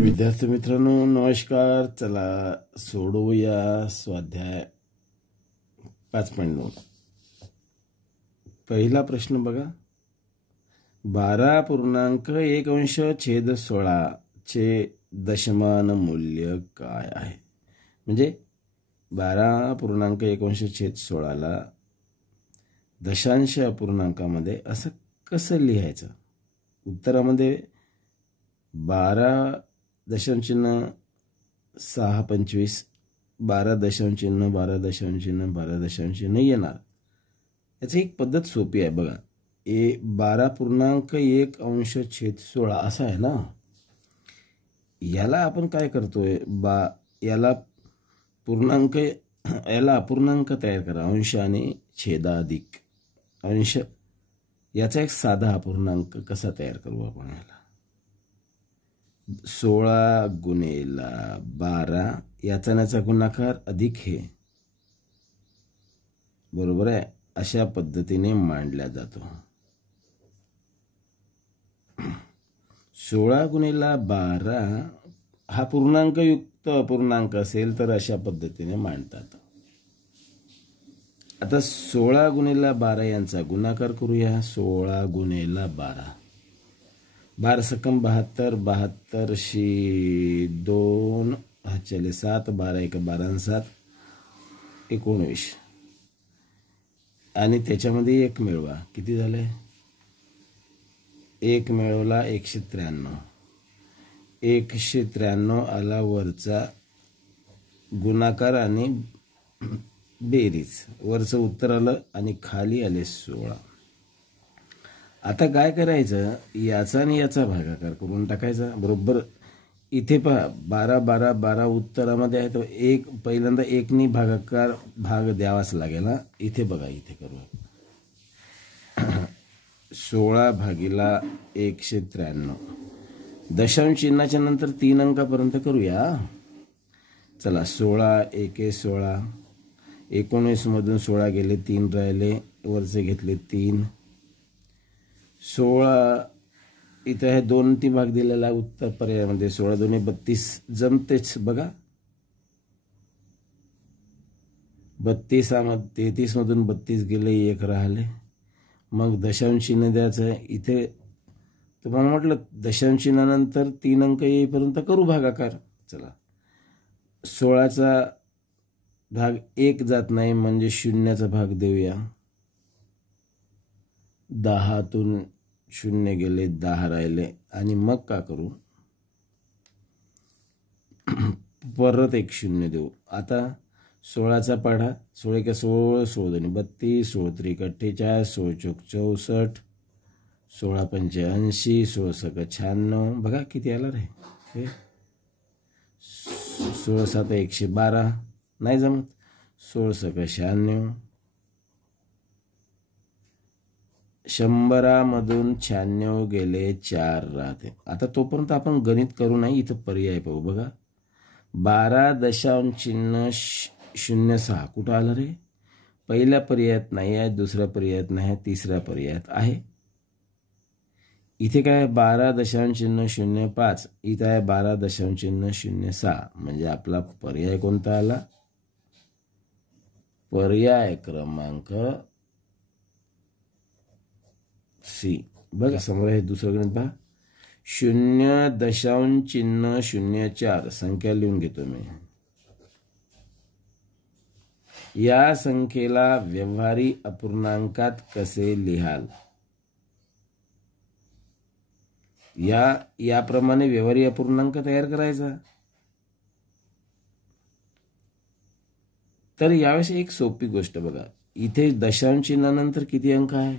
विद्यार्थी मित्रांनो नमस्कार. चला सोडवूया स्वाध्याय 5.9. पहिला प्रश्न बघा. 12.1 चे दशमान मूल्य काय आहे? म्हणजे 12.1 ला दशांश अपूर्णांकामध्ये असं कसं लिहायचं? उत्तरामध्ये 12.625 12.12.12 येणार. याची एक पद्धत सोपी आहे बघा. 12.1/16 असं आहे ना. याला आपण काय करतोय, याला अपूर्णांक तयार करा. अंश आणि छेदाधिक अंश याचा एक साधा अपूर्णांक कसा तयार करू आपण? याला 16 गुणेला 12 याचा नाचा गुणाकार अधिक हे, बरोबर आहे, अशा पद्धतीने मांडला जातो. 16 गुणेला 12 हा पूर्णांकयुक्त अपूर्णांक असेल तर अशा पद्धतीने मांडतात. आता 16 गुणेला 12 यांचा गुणाकार करूया. 16 गुणेला 12 12 सकम 72 72 शी 2 चले 7 12 1 12 7 19 आणि त्याच्यामध्ये 1 मिळवा. किती झाले? 1 मिळवला 193. 193 आला वरचा गुणाकार आणि बेरीज. वरचं उत्तर आलं आणि खाली आले 16. आता काय करायचं, याचा आणि याचा भागाकार करून टाकायचा. बरोबर इथे पहा 12 12 12 उत्तरामध्ये आहे, तर एक पहिल्यांदा 1 नी भाग द्यावाच लागेल ना. इथे बघा, इथे करू 16 भागिला 193. दशांश चिन्हाच्या नंतर 3 अंकापर्यंत करूया. चला 16 1 16 19 मधून 16 गेले, 3 राहिले, वरचे घेतले 3. 16 इथे आहे 2 ती भाग दिलेला उत्तर पर्यायामध्ये. 16 2 32 जमतेच बघा. 33 मधून 32 गेले, 1 राहिले. मग दशांश चिन्ह द्यायचं आहे. इथे तुम्हाला म्हटलं दशांश चिन्हानंतर 3 अंक येईपर्यंत करू भागाकार. चला 16चा भाग 1 जात नाही म्हणजे 0चा भाग देऊया. 10तून 0 गेले, 10 राहिले आणि मग का करू, परत 1 0 देऊ. आता 16चा पाढा. 16 1 16 16 2 32 16 3 48 16 4 64 16 85 16 6 96. बघा किती आला रे हे. 16 7 112 नाही जमत. 16 6 96. 100 मधून 96 गेले, 4 राहते. आता तोपर्यंत आपण गणित करू नाही, इथं पर्याय पाहू बघा. 12.06 कुठं आलं रे? पहिल्या पर्यायात नाही आहे, दुसऱ्या पर्यायात नाही, तिसऱ्या पर्यायात आहे. इथे काय 12.05, इथं आहे 12.06. म्हणजे आपला पर्याय कोणता आला? पर्याय क्रमांक सी. बघा समोर हे दुसरं गणित पहा. 0.04 संख्या लिहून घेतो मी. या संख्येला व्यवहारी अपूर्णांकात कसे लिहाल? याप्रमाणे व्यवहारी अपूर्णांक तयार करायचा. तर यावेळेस एक सोपी गोष्ट बघा. इथे दशांश चिन्हानंतर किती अंक आहे?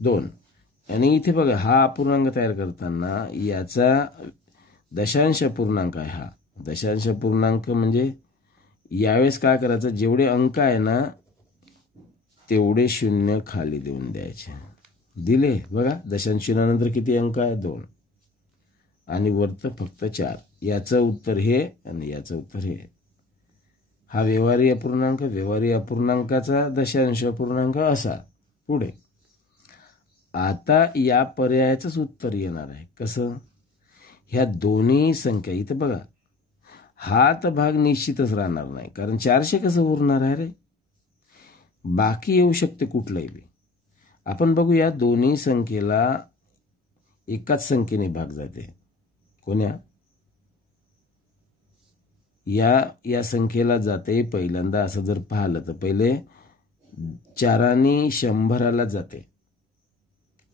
2. आणि इथे बघा हा अपूर्णांक तयार करताना याचा दशांश अपूर्णांक आहे. हा दशांश अपूर्णांक म्हणजे यावेळेस काय करायचं, जेवढे अंक आहे ना तेवढे 0 खाली देऊन द्यायचे. दिले बघा. दशांश चिन्हानंतर किती अंक आहे? 2 आणि वरतं फक्त 4. याचं उत्तर हे आणि याचं उत्तर हे. हा व्यवहारी अपूर्णांक, व्यवहारी अपूर्णांकाचा दशांश अपूर्णांक असा पुढे. आता या पर्यायाचंच उत्तर येणार आहे. कसं? ह्या दोन्ही संख्या इथं बघा, हा तर भाग निश्चितच राहणार नाही, कारण 400 कसं उरणार आहे रे? बाकी येऊ शकते कुठलंही बी. आपण बघूया, दोन्ही संख्येला एकाच संख्येने भाग जाते. कोण्या? या संख्येला जाते पहिल्यांदा. असं जर पाहिलं तर पहिले 4 100ला जाते.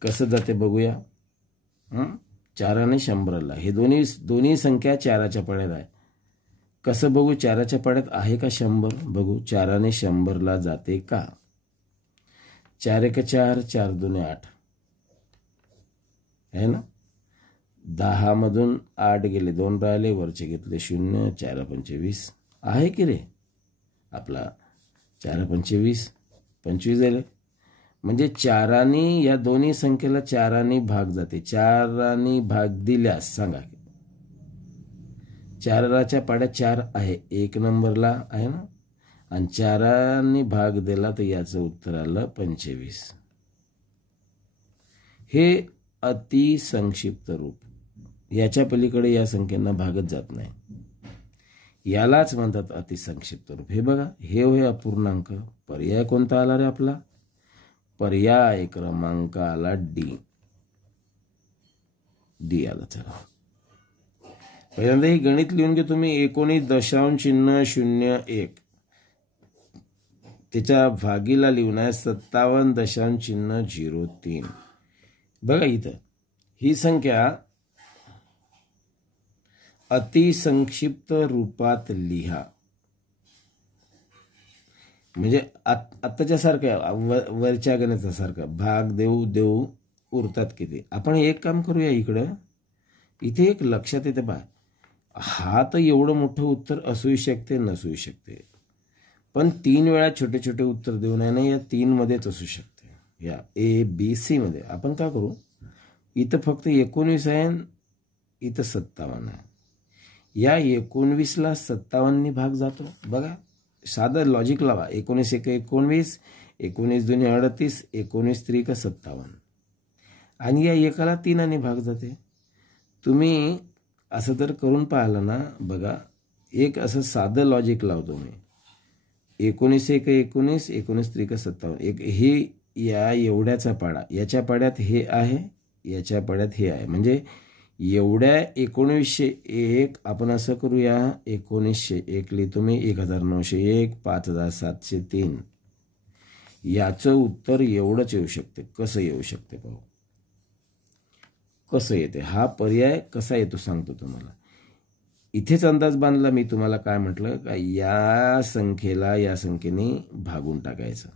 कसं जाते बघूया. 4 100ला. हे दोन्ही संख्या 4च्या पाड्यात आहे. कसं बघू? 4च्या पाड्यात आहे का 100? बघू, 4 100ला जाते का? 4 1 4, 4 2 8 आहे ना. 10 मधून 8 गेले, 2 राहिले, वरचे घेतले 0, 4 5 20 आहे की रे आपला. 4 5 20, 25 झाले. म्हणजे 4 या दोन्ही संख्येला 4 भाग जाते. 4 भाग दिल्यास सांगा, 4च्या पाड्यात 4 आहे, 1 नंबरला आहे ना, आणि 4 भाग दिला तर याचं उत्तर आलं 25. हे अति संक्षिप्त रूप. याच्या पलीकडे या संख्यांना भागच जात नाही. यालाच म्हणतात अतिसंक्षिप्त रूप. हे बघा, हे होय अपूर्णांक. पर्याय कोणता आला रे आपला? पर्याय क्रमांक आला डी. डी आला. चला पहिल्यांदा ही गणित लिहून घे तुम्ही. 19.01 त्याच्या भागीला लिहून आहे 57.03. बघा इथं ही संख्या अतिसंक्षिप्त रूपात लिहा. म्हणजे आत्ताच्या सारखं वरच्या गणितासारखं भाग देऊ देऊ उरतात किती. आपण एक काम करूया, इकडं इथे एक लक्षात येते बा, हा तर एवढं मोठं उत्तर असूही शकते नसूही शकते, पण 3 वेळा छोटे छोटे उत्तर देऊ नये ना, या 3 मध्येच असू शकते. या ABC मध्ये आपण काय करू, इथं फक्त 19 आहे, इथं 57 आहे. या 19ला 57 भाग जातो. बघा, साधं लॉजिक लावा. 19 1 19, 19 2 38, 19 3 57, आणि या एकाला 3 भाग जाते. तुम्ही असं जर करून पाहिलं ना, बघा एक असं साधं लॉजिक लावतो मी. 19 1 19, 19 3 57, एक हे या एवढ्याचा पाडा, याच्या पाड्यात हे आहे, याच्या पाड्यात हे आहे. म्हणजे एवढ्या 1901 आपण असं करूया, 1901 लिहितो मी, 1901, 5703. याचं उत्तर एवढंच येऊ शकते. कसं येऊ शकते पाहू. कसं येते हा पर्याय कसा येतो सांगतो तुम्हाला. इथेच अंदाज बांधला मी तुम्हाला. काय म्हटलं का, या संख्येला या संख्येने भागून टाकायचं.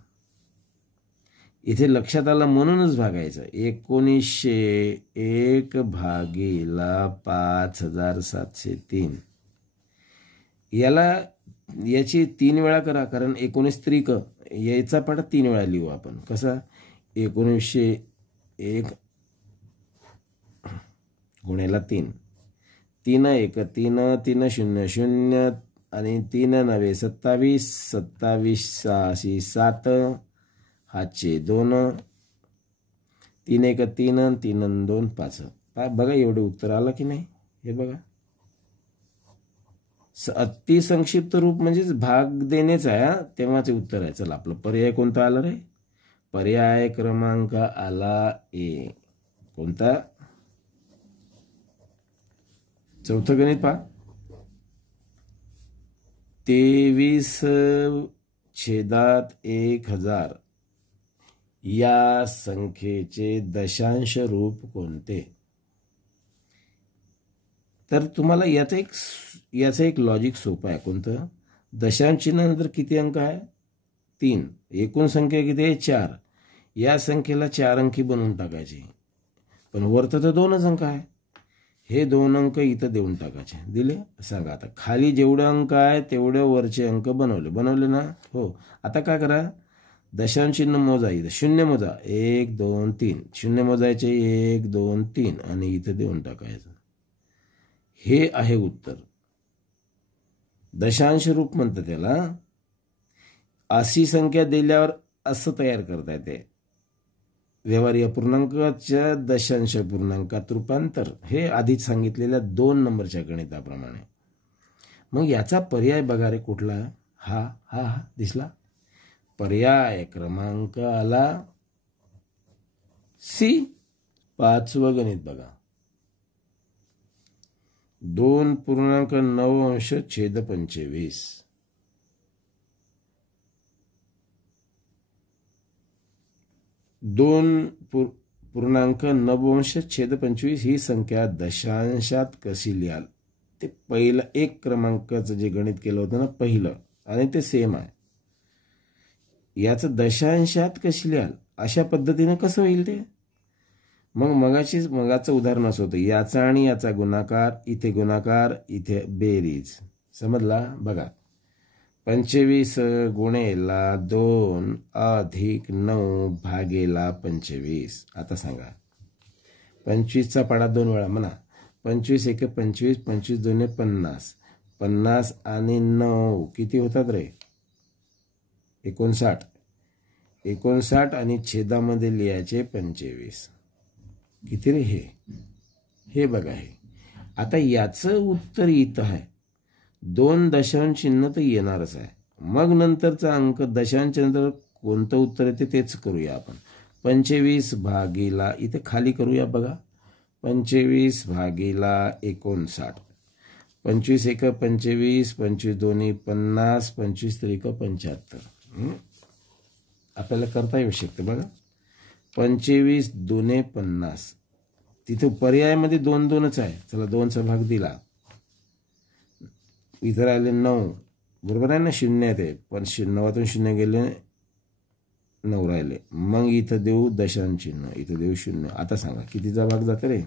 इथे लक्षात आलं म्हणूनच भागायचं. 1901 भागीला 5703. याची 3 वेळा करा, कारण 19 त्रिक याचा पाडा 3 वेळा लिहू आपण. कसा? 1901 गुणेला 3, 3 1 3 3 0 0 आणि 3 9 27, 27 6 7, हातचे 2, 3 1 3, 3 2 5. बघा एवढं उत्तर आलं की नाही. हे बघा, अतिसंक्षिप्त रूप म्हणजेच भाग देणेच आहे, तेव्हाचे उत्तर आहे. चला आपलं पर्याय कोणता आला रे? पर्याय क्रमांक आला ए. कोणता? चौथं गणित पहा. 23/1000 या संख्येचे दशांश रूप कोणते? तर तुम्हाला याचं एक लॉजिक सोपं आहे. कोणतं? दशांश चिन्हानंतर किती अंक आहे? 3. एकूण संख्या किती आहे? 4. या संख्येला 4 अंकी बनवून टाकायचे, पण वरतं तर 2च अंक आहे. हे 2 अंक इथं देऊन टाकायचे. दिले? सांगा आता खाली जेवढे अंक आहे तेवढे वरचे अंक बनवले ना? हो. आता काय करा, दशांश चिन्ह मोजा. इथं 0 मोजा, 1 2 3. 0 मोजायचे, 1 2 3, आणि इथं देऊन टाकायचं. हे आहे उत्तर. दशांश रूप म्हणतात त्याला. अशी संख्या दिल्यावर असं तयार करता येते, व्यवहारी अपूर्णांकाच्या दशांश पूर्णांकात रूपांतर. हे आधीच सांगितलेल्या 2 नंबरच्या गणिताप्रमाणे. मग याचा पर्याय बघा रे कुठला. हा हा हा दिसला. पर्याय क्रमांक आला सी, 5वं गणित बघा. 2.9 छेद 25. 2.9 छेद 25 ही संख्या दशांशात कशी लिहाल. ते पहिलं 1 क्रमांकाचं जे गणित केलं होतं ना पहिलं, आणि ते सेम आहे. याचं दशांशात कशी लिहाल अशा पद्धतीने कसं होईल ते. मगाचं उदाहरण असं होतं, याचा आणि याचा गुणाकार, इथे गुणाकार, इथे बेरीज. समजला. बघा 25 गुणेला 2 अधिक 9 भागेला 25. आता सांगा 25चा पाडा 2 वेळा म्हणा. 25 एके 25, 25 दोन्ही 50. 50 आणि 9 किती होतात रे. 59. 59 आणि छेदामध्ये लिहायचे 25. किती रे हे बघा. हे आता याचं उत्तर इथं आहे. 2 दशांश चिन्ह तर येणारच आहे. मग नंतरचा अंक दशांश नंतर कोणतं उत्तर येते तेच करूया आपण. 25 भागीला इथे खाली करूया बघा. 25 भागीला 59. 25 एक 25, 25 दोन्ही 50, 25 त्रिक 75. आपल्याला करता येऊ शकते बघा. 25 दुने 50. तिथे पर्यायामध्ये 2 2च आहे. चला 2चा भाग दिला. इथं राहिले 9. बरोबर आहे ना. 0 आहे ते, पण 9तून 0 गेले 9 राहिले. मग इथं देऊ दशांश चिन्ह, इथं देऊ 0. आता सांगा कितीचा भाग जाते रे.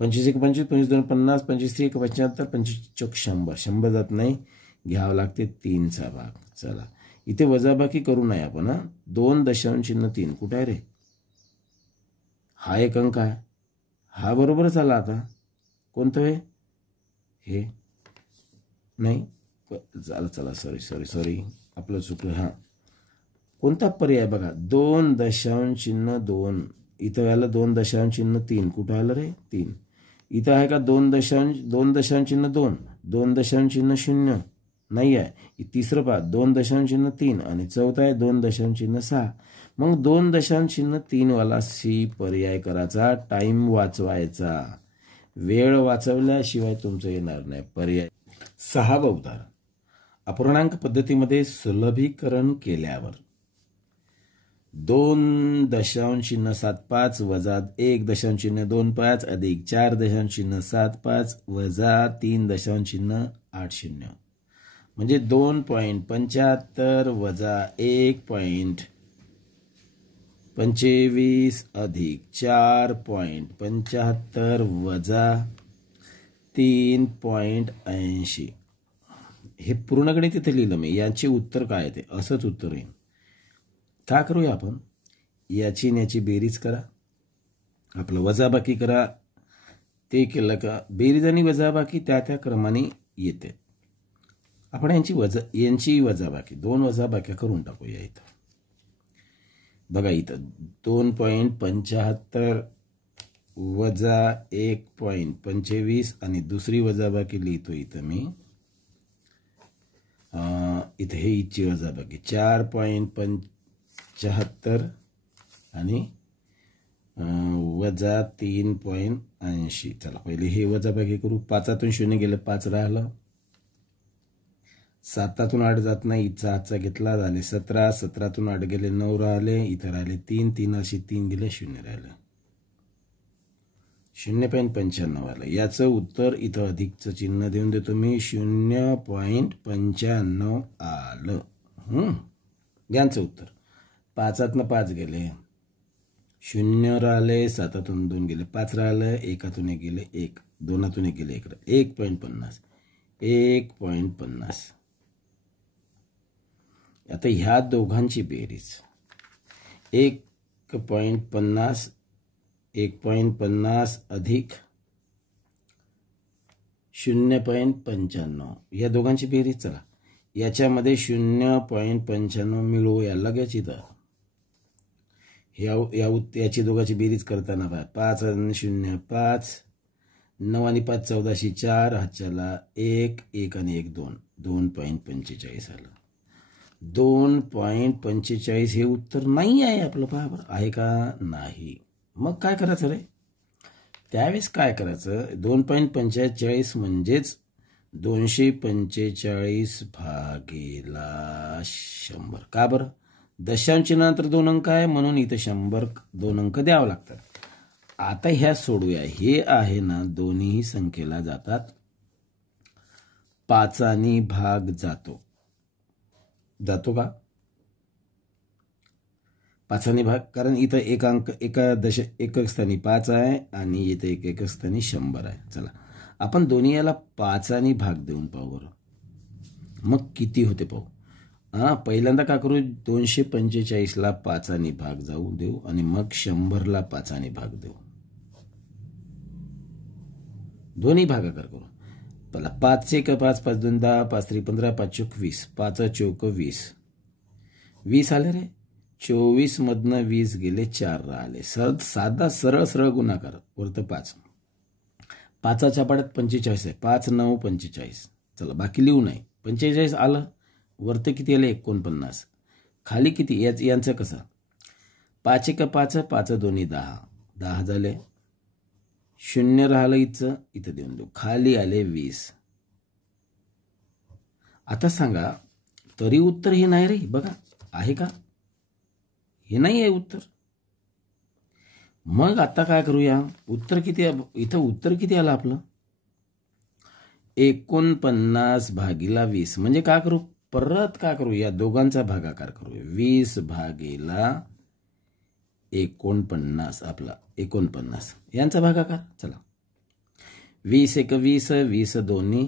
25 एक 25, 25 दोन 50, 25 एक 75, 25 चौक 100. 100 जात नाही, घ्यावं लागते 3चा भाग. चला इथे वजाबाकी करू नये आपण. 2 दशांश चिन्ह 3 कुठे आहे रे. हा एक अंक आहे. हा बरोबरच आला. आता कोणतं हे नाही. चला सॉरी आपलं चुकलं. हा कोणता पर्याय बघा. 2 दशांश चिन्ह 2. इथं आलं 2 दशांश चिन्ह 3. कुठं आलं रे 3. इथं आहे का 2 दशांश चिन्ह 2. 2 दशांश चिन्ह 0 नाही आहे. तिसरं पहा 2 दशांश चिन्ह 3 आणि चौथा आहे 2 दशांश चिन्ह 6. मग 2 दशांश चिन्ह 3 वाला सी पर्याय करायचा. टाइम वाचवायचा. वेळ वाचवल्याशिवाय तुमचं येणार नाही पर्याय. 6वं उदाहरण. अपूर्णांक पद्धतीमध्ये सुलभीकरण केल्यावर 2 दशांश चिन्ह 75 वजा 1 दशांश चिन्ह 25 अधिक 4 दशांश चिन्ह 75 वजा 3 दशांश चिन्ह 80 म्हणजे 2.75 वजा 1.25 अधिक 4.75 वजा 3.80. हे पूर्ण गणित इथे लिहिलं मी. याचे उत्तर काय ते असंच उत्तर येईल. काय करूया आपण. याची आणि याची बेरीज करा. आपलं वजाबाकी करा. ते केलं का बेरीज आणि वजाबाकी त्या क्रमाने येते. आपण यांची वजाबाकी 2 वजाबाक्या करून टाकूया. इथं बघा. इथं 2.75 वजा 1.25 आणि दुसरी वजाबाकी लिहितो इथं मी. इथे हे इथची वजाबाकी 4.75 आणि वजा 3.80. चला पहिले हे वजाबाकी करू. 5तून 0 गेले 5 राहिलं. 7तून 8 जात नाही. इथचा हातचा घेतला झाले 17. 17तून 8 गेले 9 राहिले. इथं राहिले 3. 3 अशी 3 गेले 0 राहिलं. 0.95 आलं. याचं उत्तर इथं अधिकचं चिन्ह देऊन देतो मी. 0.95 आलं. यांचं उत्तर. 5तनं 5 गेले 0 राहिले. 7तून 2 गेले 5 राहिलं. 1तून 1 गेले 1. 2तून 1 गेले 1. 1.50. 1.50. आता ह्या दोघांची बेरीज 1.50 1.50 अधिक 0.95 या दोघांची बेरीज. चला याच्यामध्ये 0.95 मिळवू या लगेच इथं. याची दोघांची बेरीज करताना 5 आणि 0 5, 9 आणि 5 14, 4 हातच्याला 1, 1 आणि 1 2, 2.45 आलं. 2.45 हे उत्तर नाही आहे आपलं. पहा बरं आहे का नाही. मग काय करायचं रे त्यावेळेस काय करायचं. 2.45 म्हणजेच 245 भागिला 100. का बरं दशांश चिन्हानंतर 2 अंक आहे म्हणून इथं 100 2 अंक द्यावं लागतात. आता ह्या सोडूया. हे आहे ना दोन्ही संख्येला जातात 5 आणि भाग जातो का 5 आणि भाग. कारण इथं एक अंक एकक स्थानी 5 आहे आणि इथं एकक स्थानी 100 आहे. चला आपण दोन्ही याला 5 आणि भाग देऊन पाहू बरं. मग किती होते पाहू. पहिल्यांदा काय करू 245ला 5 आणि भाग जाऊ देऊ आणि मग 100ला 5 आणि भाग देऊ. दोन्ही भागाकार करू. पहिला 5 1 5 5 2 10 5 3 15 5 चौक 20 5 चौक 20 20 आले रे. 24 मधनं 20 गेले 4 राहिले. साधा सरळ गुणाकार वरत 5. 5च्या पाड्यात 45 आहे. 5 9 45. चला बाकी लिहू नाही. 45 आलं. वरत किती आले 49. खाली किती यांचं कसं 5 1 5 5 2 10 10 झाले. 0 राहिलं इथं देऊन देऊ. खाली आले 20. आता सांगा तरी उत्तर हे नाही रे. बघा आहे का हे नाही आहे उत्तर. मग आता काय करूया उत्तर किती इथं उत्तर किती आलं आपलं 49 भागिला 20. म्हणजे काय करू परत काय करू या दोघांचा भागाकार करूया. 20 भागिला 49 आपला 49 यांचा भागाकार. चला 20 1 20 20 2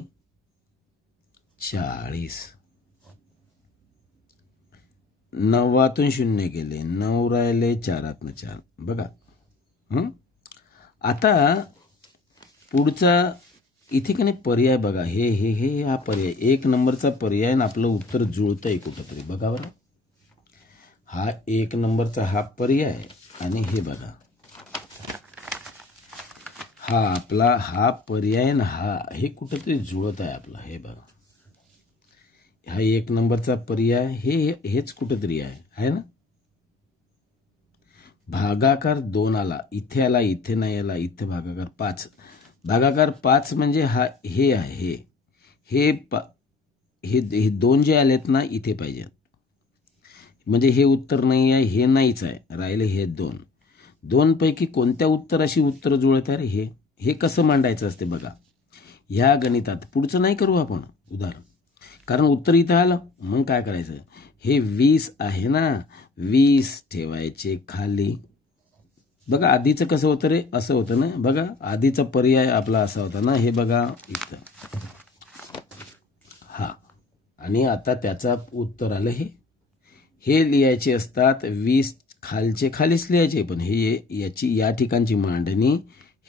40. 9 0 गेले 9 राहिले 4 4. बघा आता पुढचा इथे का नाही पर्याय बघा. हे हे हे हा पर्याय 1 नंबरचा पर्याय आणि आपलं उत्तर जुळतंय कुठंतरी. बघा बरं हा 1 नंबरचा हा पर्याय आणि हे बघा हा आपला हा पर्याय ना हे कुठंतरी जुळत आहे आपलं. हे बघा हा 1 नंबरचा पर्याय हेच कुठंतरी आहे ना. भागाकार 2 आला इथे आला इथे नाही आला. इथे भागाकार 5 भागाकार 5 म्हणजे हा हे आहे हे 2 जे आलेत ना इथे पाहिजेत. म्हणजे हे उत्तर नाही आहे हे नाहीच आहे. राहिले हे 2 पैकी कोणत्या उत्तराशी उत्तर जुळत आहे रे. हे कसं मांडायचं असते बघा ह्या गणितात. पुढचं नाही करू आपण उदाहरण कारण उत्तर इथं आलं. मग काय करायचं हे 20 आहे ना 20 ठेवायचे खाली. बघा आधीचं कसं होतं रे असं होतं ना. बघा आधीचा पर्याय आपला असा होता ना. हे बघा इथं हा आणि आता त्याचा उत्तर आलं हे लिहायचे असतात 20 खालचे खालीच लिहायचे. पण हे या ठिकाणची मांडणी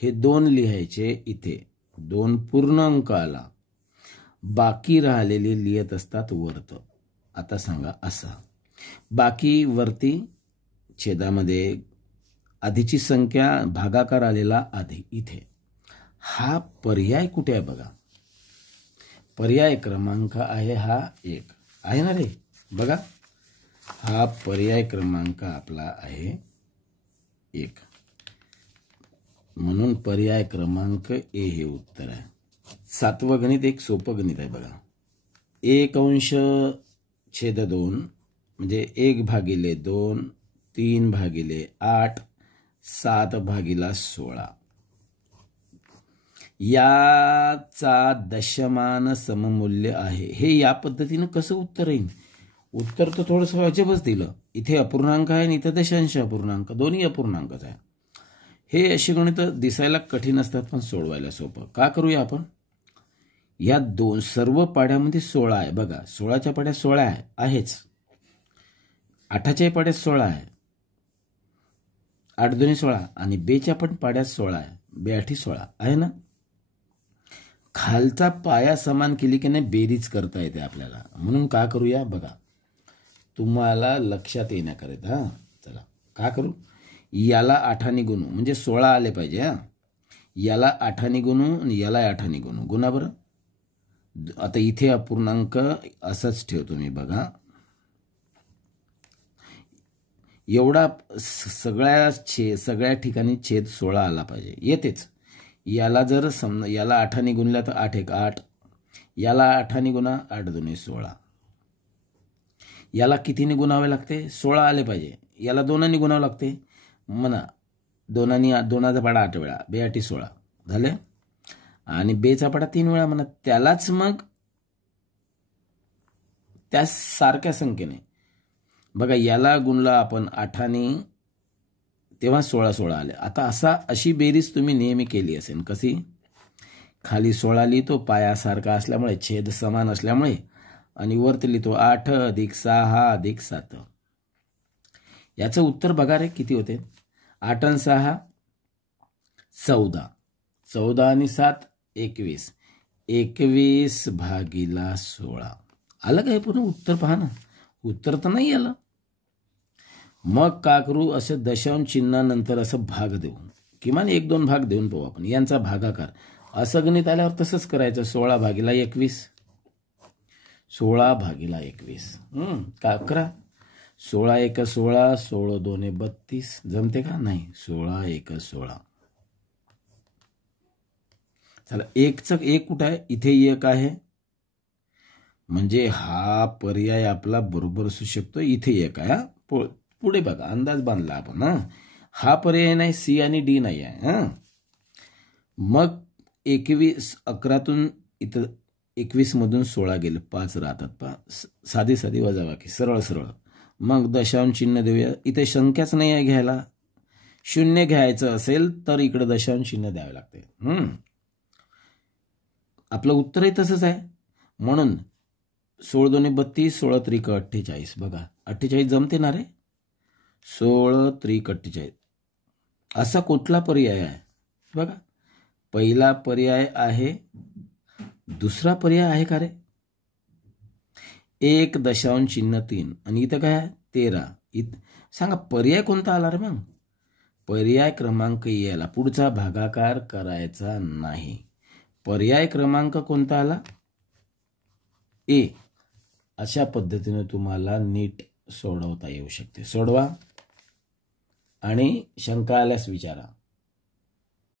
हे 2 लिहायचे इथे 2 पूर्ण अंक आला. बाकी राहिलेले लिहित असतात वरत. आता सांगा असा बाकी वरती छेदामध्ये आधीची संख्या भागाकार आलेला आधी इथे. हा पर्याय कुठे आहे बघा. पर्याय क्रमांक आहे हा 1 आहे ना रे. बघा हा पर्याय क्रमांक आपला आहे 1 म्हणून पर्याय क्रमांक ए हे उत्तर आहे. 7वं गणित एक सोपं गणित आहे बघा. 1/2 म्हणजे 1/2 3/8 7/16. याचा दशमान सममूल्य आहे. हे या पद्धतीनं कसं उत्तर येईल. उत्तर तर थोडंसं अजबच दिलं. इथे अपूर्णांक आहे आणि इथं दशांश अपूर्णांक दोन्ही अपूर्णांकच आहे. हे अशी गणित दिसायला कठीण असतात पण सोडवायला सोपं. का करूया आपण या सर्व पाड्यामध्ये 16 आहे बघा. 16च्या पाड्यात 16 आहेच. 8च्या पाड्यात 16 आहे. 8 2 16 आणि 2च्या पण पाड्यात 16 आहे. 2 8 16 आहे ना. खालचा पाया समान केली की नाही बेरीज करता येते आपल्याला. म्हणून का करूया बघा, तुम्हाला लक्षात येण्याकरिता. हां चला का करू, याला 8 गुणू म्हणजे 16 आले पाहिजे. हां याला 8 गुणू आणि याला 8 गुणू. गुणा बरं. आता इथे अपूर्णांक असंच ठेवतो मी बघा. एवढा सगळ्या ठिकाणी छेद 16 आला पाहिजे. येतेच. याला जर समजा याला 8 गुणल्या तर 8 1 8, याला 8 गुणा 8 2 16. याला कितीने गुणावे लागते, 16 आले पाहिजे. याला 2 गुणावं लागते म्हणा. 2चा पाडा 8 वेळा, 2 8 16 झाले. आणि 2चा पाडा 3 वेळा म्हणा. त्यालाच मग त्या सारख्या संख्येने बघा, याला गुणला आपण 8 तेव्हा 16 16 आले. आता अशी बेरीज तुम्ही नेहमी केली असेल. कशी, खाली 16 लिहितो पायासारखा असल्यामुळे, छेद समान असल्यामुळे, आणि वरती लिहितो 8 अधिक 6 अधिक 7. याचं उत्तर बघा रे किती होते. 8 आणि 6 14, 14 आणि 7 21, 21 भागिला 16. आलं काय पूर्ण उत्तर? पहा ना, उत्तर तर नाही आलं. मग का करू, असं दशांश चिन्हानंतर असं भाग देऊ, किमान 1-2 भाग देऊन पाहू आपण. यांचा भागाकार असं गणित आल्यावर तसंच करायचं. 16 भागिला 21, 16 भागिला 21 का 11. 16 1 16, 16 2 32. जमते का? नाही. 16 1 16. चला, 1चं 1 कुठं आहे, इथे 1 आहे म्हणजे हा पर्याय आपला बरोबर असू शकतो. इथे 1 आहे. पुढे बघा, अंदाज बांधला आपण. हा पर्याय नाही, सी आणि डी नाही आहे. मग 21 11तून इथं 21 मधून 16 गेले, 5 राहतात. पहा, साधी साधी वजाबाकी, सरळ सरळ. मग दशांश चिन्ह देऊया. इथे संख्याच नाही आहे घ्यायला. 0 घ्यायचं असेल तर इकडे दशांश चिन्ह द्यावे लागते. आपलं उत्तरही तसंच आहे. म्हणून 16 2 32, 16 3 48. बघा 48 जमते ना रे. 16 3 48 असा कुठला पर्याय आहे बघा. पहिला पर्याय आहे, दुसरा पर्याय आहे का रे. 1.3 आणि इथं काय आहे 13. सांगा पर्याय कोणता आला रे. मग पर्याय क्रमांक याला पुढचा भागाकार करायचा नाही. पर्याय क्रमांक कोणता आला, ए. अशा पद्धतीने तुम्हाला नीट सोडवता येऊ शकते. सोडवा आणि शंका आल्यास विचारा.